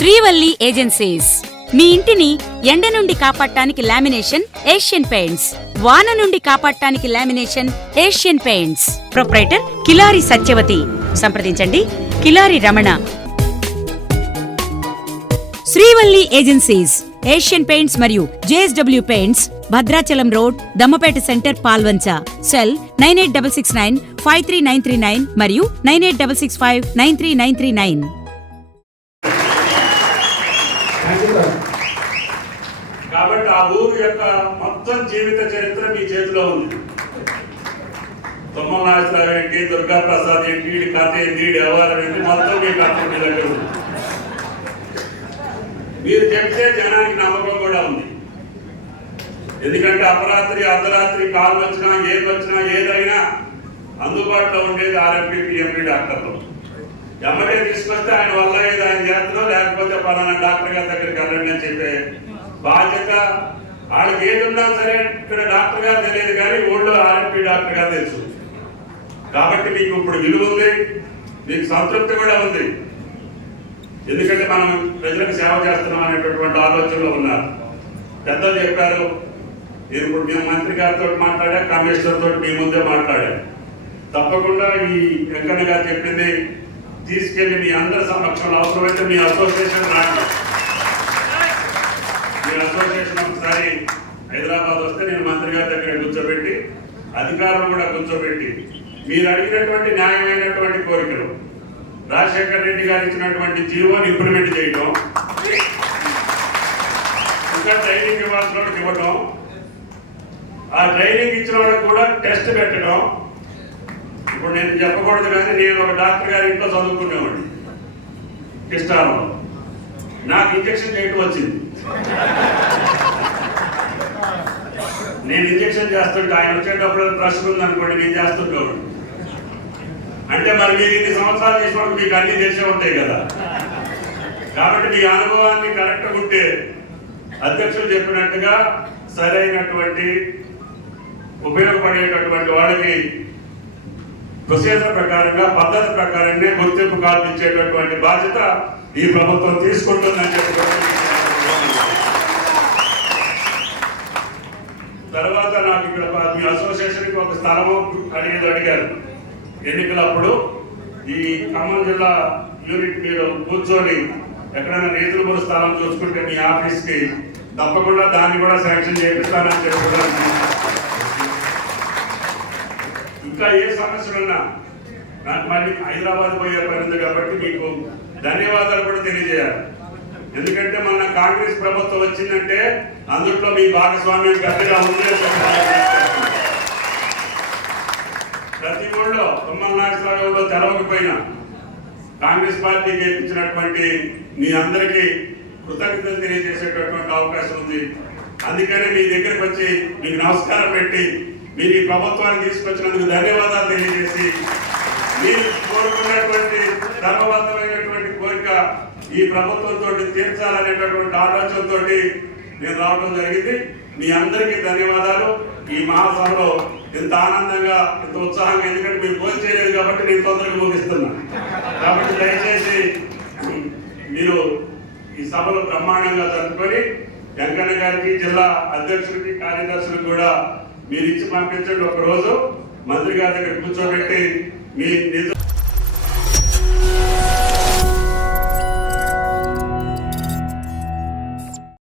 Srivalli agencies మీ ఇంటిని ఎండ నుండి కాపాడటానికి లామినేషన్ ఏషియన్ పెయింట్స్, వాన నుండి కాపాడటానికి lamination Asian Paints. Proprietor Kilari Satyavathi. సంప్రదించండి Kilari Ramana. Srivalli agencies, Asian Paints మరియు JSW paints, Bhadrachalam road, Dammapeta centre, Palvancha. Cell 9866953939 మరియు 9866593939. కాబట్టి ఆ ఊరు యొక్క మొత్తం జీవిత చరిత్ర మీ చేతిలో ఉంది. తుమ్మల నాగేశ్వరరావు ఏంటి, దుర్గా ప్రసాద్ ఏంటి, వీడి కథ ఏంటి, వీడి వ్యవహారం ఏంటి, మొత్తం మీ కథ మీ దగ్గర ఉంది. మీరు చెప్తే జనానికి నమ్మకం కూడా ఉంది. ఎందుకంటే అపరాత్రి అర్ధరాత్రి కాలు వచ్చినా ఏదైనా అందుబాటులో ఉండేది ఆర్ఎంపీ పిఎంపీ డాక్టర్లు. ఎమ్మటే తీసుకొస్తే ఆయన వల్ల ఏదో ఆయన చేస్తారో, లేకపోతే పలానా డాక్టర్ గారి దగ్గరికి వెళ్ళండి అని చెప్పే బాధ్యత వాళ్ళకి ఏది ఉన్నా సరే. ఇక్కడ డాక్టర్ గారు తెలియదు కానీ ఊళ్ళో ఆర్ఎంపీ డాక్టర్ గారు తెలుసు. కాబట్టి మీకు ఇప్పుడు విలువ ఉంది, మీకు సంతృప్తి కూడా ఉంది. ఎందుకంటే మనం ప్రజలకు సేవ చేస్తున్నాం అనేటటువంటి ఆలోచనలో ఉన్నారు. పెద్దలు చెప్పారు. నేను ఇప్పుడు మేము మంత్రి గారితో మాట్లాడా, కమిషనర్ తోటి మీ ముందే మాట్లాడా. తప్పకుండా ఈ వెంకన్న గారు చెప్పింది తీసుకెళ్లి మీ అందరి సమక్షంలో అవసరమైతే మీ అసోసియేషన్ రాండి. మీ అసోసియేషన్ ఒకసారి హైదరాబాద్ వస్తే నేను మంత్రి గారి దగ్గర కూర్చోబెట్టి, అధికారులు కూడా కూర్చోబెట్టి, మీరు అడిగినటువంటి న్యాయమైనటువంటి కోరికలు, రాజశేఖర్ రెడ్డి గారు ఇచ్చినటువంటి జీవోని ఇంప్లిమెంట్ చేయడం, ఇంకా ట్రైనింగ్ ఇవ్వాల్సిన వాళ్ళకి ఇవ్వడం, ఆ ట్రైనింగ్ ఇచ్చిన వాళ్ళకి కూడా టెస్ట్ పెట్టడం. ఇప్పుడు నేను చెప్పకూడదు కానీ నేను ఒక డాక్టర్ గారి ఇంట్లో చదువుకునేవాడిని కృష్ణారంలో. నాకు ఇంజక్షన్ చేయడం వచ్చింది. నేను ఇంజక్షన్ చేస్తుంటే ఆయన వచ్చేటప్పుడు ప్రశ్న ఉందనుకోండి, నేను చేస్తుండేవాడు. అంటే మరి మీరు ఇన్ని సంవత్సరాలు చేసినప్పుడు మీకు అన్ని తెలిసే ఉంటాయి కదా. కాబట్టి మీ అనుభవాన్ని కరెక్ట్గా ఉంటే అధ్యక్షులు చెప్పినట్టుగా సరైనటువంటి ఉపయోగపడేటటువంటి వాళ్ళకి ప్రొసీజర్ ప్రకారంగా, పద్ధతి ప్రకారంగా గుర్తింపు కార్డు ఇచ్చేటటువంటి బాధ్యత ఈ ప్రభుత్వం తీసుకుంటుందని చెప్పి. తర్వాత నాకు ఇక్కడ మీ అసోసియేషన్కి ఒక స్థలము అడిగారు ఎన్నికలప్పుడు. ఈ ఖమ్మం జిల్లా యూనిట్ మీరు కూర్చొని ఎక్కడైనా రీజనబుల్ స్థలం చూసుకుంటే మీ ఆఫీస్కి తప్పకుండా దాన్ని కూడా శాంక్షన్ చేపిస్తానని చెప్పి. ఇంకా ఏ సమస్యలున్నా నాకు మళ్ళీ హైదరాబాద్ పోయే పని ఉంది కాబట్టి మీకు ధన్యవాదాలు కూడా తెలియజేయాలి. ఎందుకంటే మన కాంగ్రెస్ ప్రభుత్వం వచ్చిందంటే అందులో మీ భాగస్వామ్యం గట్టిగా ఉంది. ప్రతి ఊళ్ళో తుమ్మల నాగేశ్వరరావులో తెలవకపోయినా కాంగ్రెస్ పార్టీకి ఇచ్చినటువంటి మీ అందరికీ కృతజ్ఞతలు తెలియజేసేటటువంటి అవకాశం ఉంది. అందుకనే మీ దగ్గరకు వచ్చి మీకు నమస్కారం పెట్టి మీరు ఈ ప్రభుత్వాన్ని తీసుకొచ్చినందుకు ధన్యవాదాలు తెలియజేసి, మీరు కోరుకున్నటువంటి ధర్మబద్ధమైనటువంటి కోరిక ఈ ప్రభుత్వంతో తీర్చాలనేటటువంటి ఆలోచనతో నేను రావడం జరిగింది. మీ అందరికీ ధన్యవాదాలు. ఈ మహాసభలో ఇంత ఆనందంగా, ఇంత ఉత్సాహంగా, ఎందుకంటే మీరు భోజనం చేయలేదు కాబట్టి నేను తొందరగా ముగిస్తున్నా. కాబట్టి దయచేసి మీరు ఈ సభలో బ్రహ్మాండంగా జరుపుకొని వెంకన్న గారికి, జిల్లా అధ్యక్షుడికి, కార్యదర్శులకు కూడా మీరు ఇచ్చి పంపించండి. ఒక రోజు మంత్రి గారి దగ్గర కూర్చోబెట్టి మీ నిజ